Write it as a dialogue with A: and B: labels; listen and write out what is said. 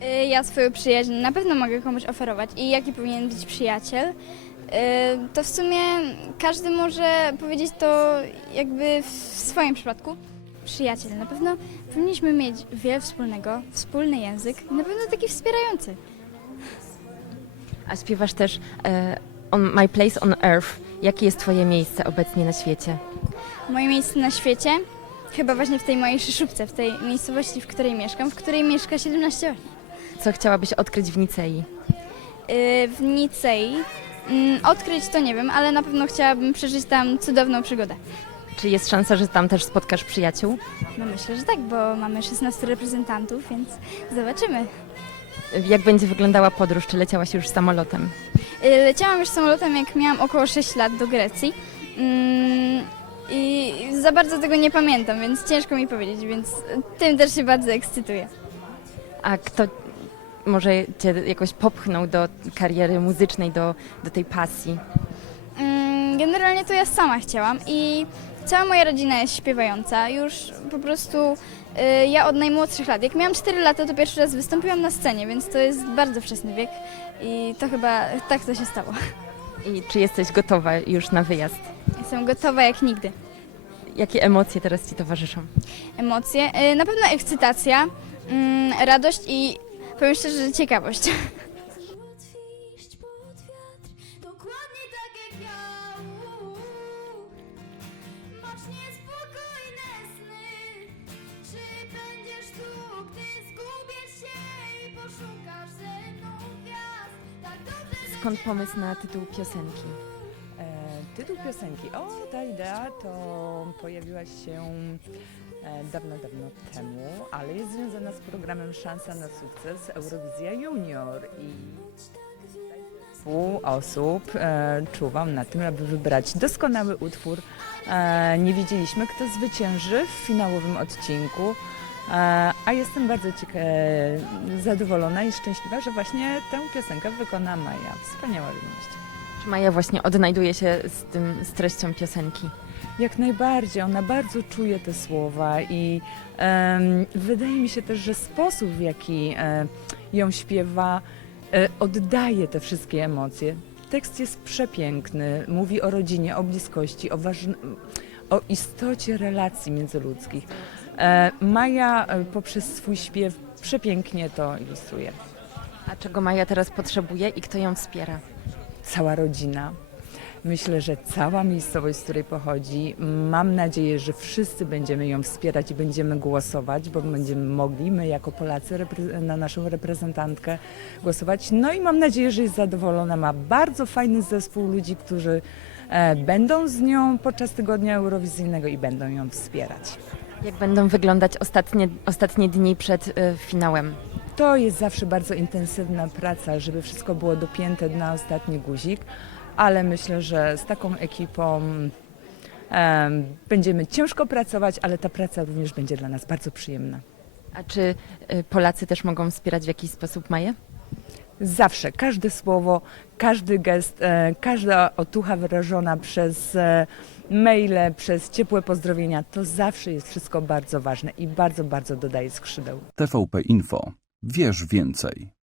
A: Ja swoją przyjaźń na pewno mogę komuś oferować i jaki powinien być przyjaciel. To w sumie każdy może powiedzieć to jakby w swoim przypadku. Przyjaciel, na pewno powinniśmy mieć wiele wspólnego, wspólny język i na pewno taki wspierający.
B: A śpiewasz też on My Place on Earth. Jakie jest twoje miejsce obecnie na świecie?
A: Moje miejsce na świecie, chyba właśnie w tej mojej Szyszówce, w tej miejscowości, w której mieszkam, w której mieszka 17 osób.
B: Co chciałabyś odkryć w Nicei?
A: W Nicei odkryć to nie wiem, ale na pewno chciałabym przeżyć tam cudowną przygodę.
B: Czy jest szansa, że tam też spotkasz przyjaciół?
A: No myślę, że tak, bo mamy 16 reprezentantów, więc zobaczymy.
B: Jak będzie wyglądała podróż? Czy leciałaś już samolotem?
A: Leciałam już samolotem, jak miałam około 6 lat do Grecji. I za bardzo tego nie pamiętam, więc ciężko mi powiedzieć, więc tym też się bardzo ekscytuję.
B: A kto może cię jakoś popchnął do kariery muzycznej, do tej pasji?
A: Generalnie to ja sama chciałam i cała moja rodzina jest śpiewająca. Już po prostu ja od najmłodszych lat. Jak miałam 4 lata, to pierwszy raz wystąpiłam na scenie, więc to jest bardzo wczesny wiek i to chyba tak to się stało.
B: I czy jesteś gotowa już na wyjazd?
A: Jestem gotowa jak nigdy.
B: Jakie emocje teraz ci towarzyszą?
A: Emocje, na pewno ekscytacja, radość i powiem szczerze, że ciekawość.
C: Iść pod wiatr, dokładnie tak jak ja. Masz niespokojne sny. Czy będziesz tu, gdy zgubisz się i poszukasz ze mną gwiazd? Tak dobrze, że
B: Skąd pomysł na tytuł piosenki?
D: Tytuł piosenki. Ta idea to pojawiła się dawno temu, ale jest związana z programem Szansa na sukces Eurowizja Junior i pół osób czuwam na tym, aby wybrać doskonały utwór. Nie wiedzieliśmy, kto zwycięży w finałowym odcinku, a jestem bardzo zadowolona i szczęśliwa, że właśnie tę piosenkę wykona Maja. Wspaniała równość.
B: Czy Maja właśnie odnajduje się z treścią piosenki?
D: Jak najbardziej, ona bardzo czuje te słowa i wydaje mi się też, że sposób, w jaki ją śpiewa, oddaje te wszystkie emocje. Tekst jest przepiękny, mówi o rodzinie, o bliskości, o istocie relacji międzyludzkich. Maja poprzez swój śpiew przepięknie to ilustruje.
B: A czego Maja teraz potrzebuje i kto ją wspiera?
D: Cała rodzina. Myślę, że cała miejscowość, z której pochodzi, mam nadzieję, że wszyscy będziemy ją wspierać i będziemy głosować, bo będziemy mogli, my jako Polacy, na naszą reprezentantkę głosować. No i mam nadzieję, że jest zadowolona. Ma bardzo fajny zespół ludzi, którzy będą z nią podczas tygodnia eurowizyjnego i będą ją wspierać.
B: Jak będą wyglądać ostatnie dni przed finałem?
D: To jest zawsze bardzo intensywna praca, żeby wszystko było dopięte na ostatni guzik, ale myślę, że z taką ekipą będziemy ciężko pracować, ale ta praca również będzie dla nas bardzo przyjemna.
B: A czy Polacy też mogą wspierać w jakiś sposób Maję?
D: Zawsze, każde słowo, każdy gest, każda otucha wyrażona przez maile, przez ciepłe pozdrowienia, to zawsze jest wszystko bardzo ważne i bardzo, bardzo dodaje skrzydeł.
E: TVP Info. Wiesz więcej.